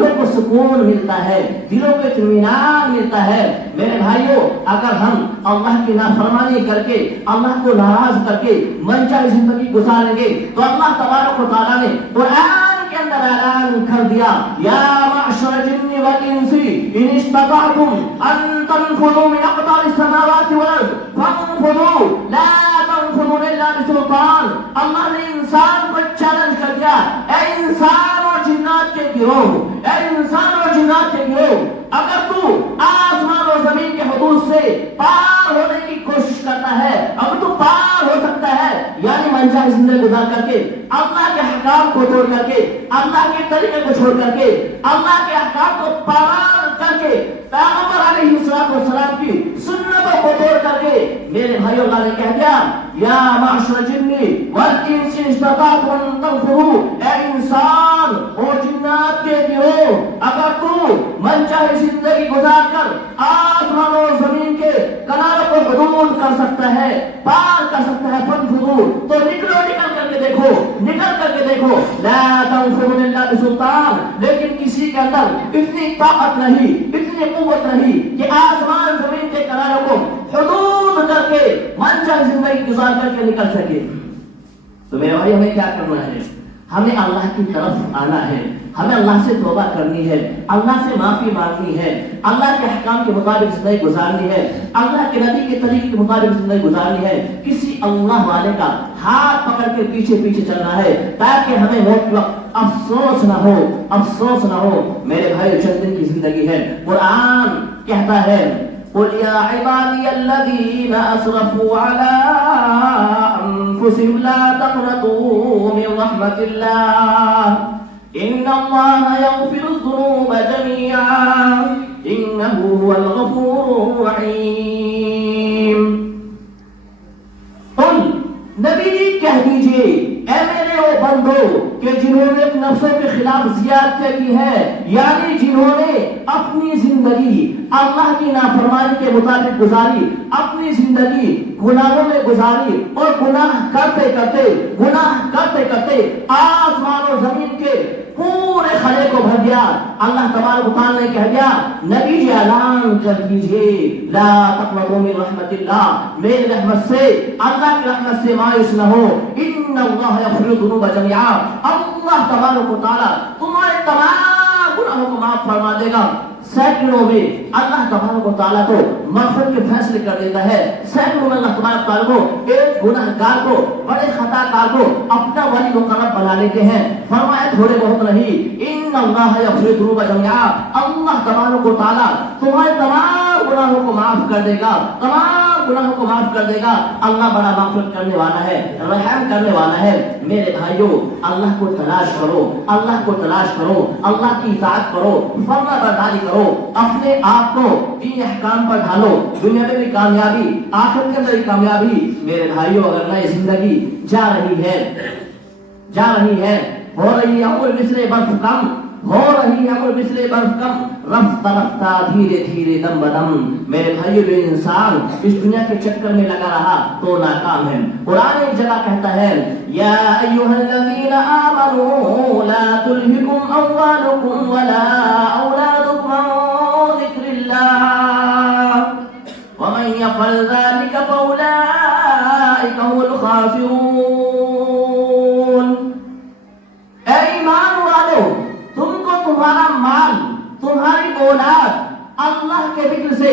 دلوں کو سکون ملتا ہے، دلوں کو اطمینان ملتا ہے۔ میرے بھائیوں، اگر ہم اللہ کی نافرمانی کر کے، اللہ کو ناراض کر کے منچاہی زندگی گزاریں گے تو اللہ تبارک و تعالیٰ نے قرآن کے اندر اعلان کر دیا، یا معشر الجن والانس ان استطعتم ان تنفذوا من اقطار السماوات والارض فانفذوا لا تنفذون الا بسلطان۔ اللہ نے انسان کو چیلنج کر دیا، اے انسان اور جنات کے گروہ، اے انسان اور جنات کے گروہ، اگر تو آسمان اور زمین کے حدود سے پار ہونے کی کوشش کرتا ہے، اگر تو پار ہو سکتا ہے، یعنی منچاہی زندگی گزار کر کے، اللہ کے احکام کو توڑ کر کے، اللہ کے طریقے کو چھوڑ کر کے، اللہ کے احکام کو پامال کر کے، پیغمبر علیہ السلام کی سنتوں کو توڑ کر کے، میرے بھائیوں اللہ نے کہہ دیا، یا معشر الجن والانس ان استطعتم ان تنفذوا، اے انسان اور جنات کے گروہ، اگر تو منچاہی زندگی گزار کر آسمان اور زمین کے کناروں کو حدود کر سکتا ہے، پار کر سکتا ہے، فانفذوا، تو نکلو، نکل کر کے دیکھو، نکل کر کے دیکھو، لا تنفذون الا بسلطان، لیکن کسی کے اندر اتنی طاقت نہیں، اتنی قوت نہیں کہ آسمان زمین کے کناروں کو حدود کر کے منچاہی زندگی گزار کر کے نکل سکے۔ تو میرے بھائی ہمیں کیا کرنا ہے؟ ہمیں اللہ کی طرف آنا ہے، ہمیں اللہ سے توبہ کرنی ہے، اللہ سے معافی مانگنی ہے، اللہ کے احکام کے مطابق زندگی گزارنی ہے، اللہ کے نبی کے طریقے کے مطابق زندگی گزارنی ہے، کسی اللہ والے کا ہاتھ پکڑ کے پیچھے پیچھے چلنا ہے تاکہ ہمیں موت وقت افسوس نہ ہو، افسوس نہ ہو۔ میرے بھائی چند دن کی زندگی ہے، قرآن کہتا ہے قُلْ يَا عِبَادِيَ الَّذِينَ أَسْرَفُوا عَلَىٰ أَنفُسِهِمْ لَا تَقْنَطُوا مِنْ رَحْمَةِ اللَّهِ إِنَّ اللَّهَ يَغْفِرُ الذُّنُوبَ جَمِيعًا إِنَّهُ هُوَ الْغَفُورُ الرَّحِيمُ۔ قل نبی جی کہہ دیجئے، اے میرے وہ بندو کہ جنہوں نے نفسوں کے خلاف زیادتی کی ہے، یعنی جنہوں نے اپنی زندگی اللہ کی نافرمانی کے مطابق گزاری، اپنی زندگی گناہوں میں گزاری اور گناہ کرتے کرتے آسمان اور زمین کے پورے خلے کو بھر دیا۔ اللہ تبارک و تعالیٰ نے کہہ دیا، نبی جی اعلان کر دیجئے، لا تقنطوا من رحمت اللہ، میری رحمت سے، اللہ کی رحمت سے مایوس نہ ہو، ان اللہ یغفر الذنوب جميعا، اللہ تبارک و تعالیٰ تمہارے تمام گناہوں کو معاف فرما دے گا۔ سینکڑوں میں اللہ تبارک و تعالیٰ کو مغفرت کے فیصلے کر دیتا ہے، سینکڑوں میں اللہ تبارک و تعالیٰ کو ایک گناہگار کو، بڑے خطا کار کو اپنا ولی مقرب بنا لیتے ہیں۔ فرمایا تھوڑے بہت نہیں، ان اللہ یغفر الذنوب جميعا، اللہ تبارک و تعالیٰ تمہارے تمام گناہوں کو معاف کر دے گا، تمام گناہوں کو معاف کر دے گا۔ اللہ بڑا مغفرت کرنے والا ہے، رحم کرنے والا ہے۔ میرے بھائیوں، اللہ کو تلاش کرو، اللہ کو تلاش کرو، اللہ کی اطاعت کرو، فرما برداری کرو، اپنے آپ کو دین احکام پر ڈھالو، دنیا میں بھی کامیابی، آخرت کے اندر بھی کامیابی۔ میرے بھائیوں، اگر نئی زندگی جا رہی ہے، ہو رہی ہے عمر مثل برف کم، ہو رہی ہے عمر مثل برف کم، رفتہ رفتہ دھیرے دھیرے دم بدم۔ میرے بھائیوں، جو انسان اس دنیا کے چکر میں لگا رہا تو ناکام ہے۔ قرآن ایک جگہ کہتا ہے، یا ایھا الذین آمنوا لا تلہکم اموالکم ولا اولادکم عن ذکر اللہ ومن یفعل ذلک فاولئک هم الخاسرون۔ اے ایمان والو، تم کو تمہارا مال، تمہاری اولاد اللہ کے ذکر سے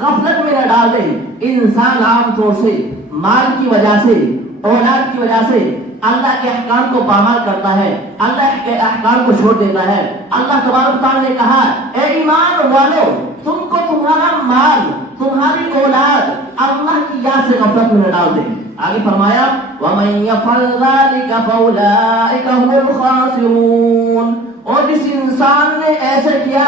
غفلت میں نہ ڈال دے۔ انسان عام طور سے مال کی وجہ سے، اولاد کی وجہ سے اللہ کے احکام کو پامال کرتا ہے، اللہ کے احکام کو چھوڑ دیتا ہے۔ اللہ تبارک و تعالیٰ نے کہا، اے ایمان والو، تم کو تمہارا مال، تمہاری اولاد اللہ کی یاد سے غفلت میں نہ ڈال دے۔ آگے فرمایا، وَمَن يَفْعَلْ ذَلِكَ فَأُولَٰئِكَ هُمُ الْخَاسِرُونَ۔ اور جس انسان نے ایسے کیا،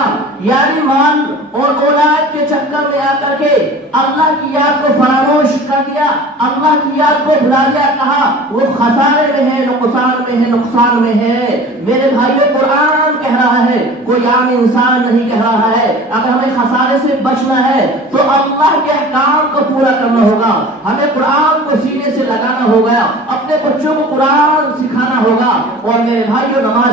یعنی مال اور اولاد کے چکر میں آ کر کے اللہ کی یاد کو فراموش کر دیا، اللہ کی یاد کو بھلا دیا، کہا وہ خسارے میں ہے، نقصان میں ہے۔ میرے بھائیو، قرآن کہہ رہا ہے، کوئی عام انسان نہیں کہہ رہا ہے۔ اگر ہمیں خسارے سے بچنا ہے تو اللہ کے احکام کو پورا کرنا ہوگا، ہمیں قرآن کو سینے سے لگانا ہوگا، اپنے بچوں کو قرآن سکھانا ہوگا، اور میرے بھائیو نماز